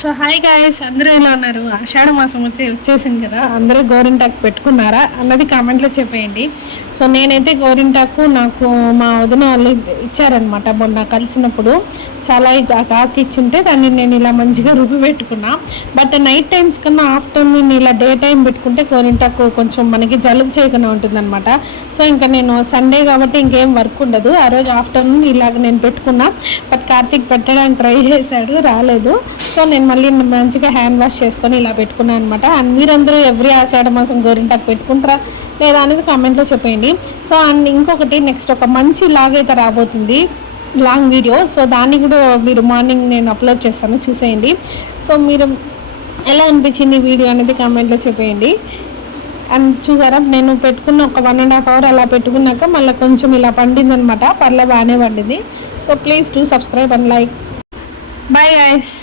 So hi guys, అందరూ ఎలా ఉన్నారు? ఆషాఢ మాసం అయితే వచ్చేసింది కదా, అందరూ గోరింటాకు పెట్టుకున్నారా అన్నది కామెంట్లో చెప్పేయండి. సో నేనైతే గోరింటాకు నాకు మా వదిన వాళ్ళు ఇచ్చారనమాట. మొన్న కలిసినప్పుడు చాలా ఆకు ఇచ్చుంటే దాన్ని నేను ఇలా మంచిగా రుబ్బి పెట్టుకున్నా. బట్ నైట్ టైమ్స్ కన్నా ఆఫ్టర్నూన్ ఇలా డే టైం పెట్టుకుంటే గోరింటాకు కొంచెం మనకి జలుబు చేయకుండా ఉంటుందన్నమాట. సో ఇంకా నేను సండే కాబట్టి ఇంకేం వర్క్ ఉండదు, ఆ రోజు ఆఫ్టర్నూన్ ఇలాగ నేను పెట్టుకున్నా. బట్ కార్తీక్ పెట్టడానికి ట్రై చేశాడు, రాలేదు. సో నేను మళ్ళీ మంచిగా హ్యాండ్ వాష్ చేసుకొని ఇలా పెట్టుకున్నాను అనమాట. అండ్ మీరందరూ ఎవ్రీ ఆషాఢ మాసం గోరింటాకు పెట్టుకుంటారా లేదా అనేది కామెంట్లో చెప్పేయండి. సో అండ్ ఇంకొకటి నెక్స్ట్ ఒక మంచి లాగ్ అయితే రాబోతుంది, లాంగ్ వీడియో. సో దాన్ని కూడా మీరు మార్నింగ్ నేను అప్లోడ్ చేస్తాను, చూసేయండి. సో మీరు ఎలా అనిపించింది వీడియో అనేది కామెంట్లో చెప్పేయండి. అండ్ చూసారా, నేను పెట్టుకున్న ఒక 1.5 hour అలా పెట్టుకున్నాక మళ్ళీ కొంచెం ఇలా పండింది అనమాట. పర్లే బాగానే పండింది. So please do subscribe and like. Bye guys.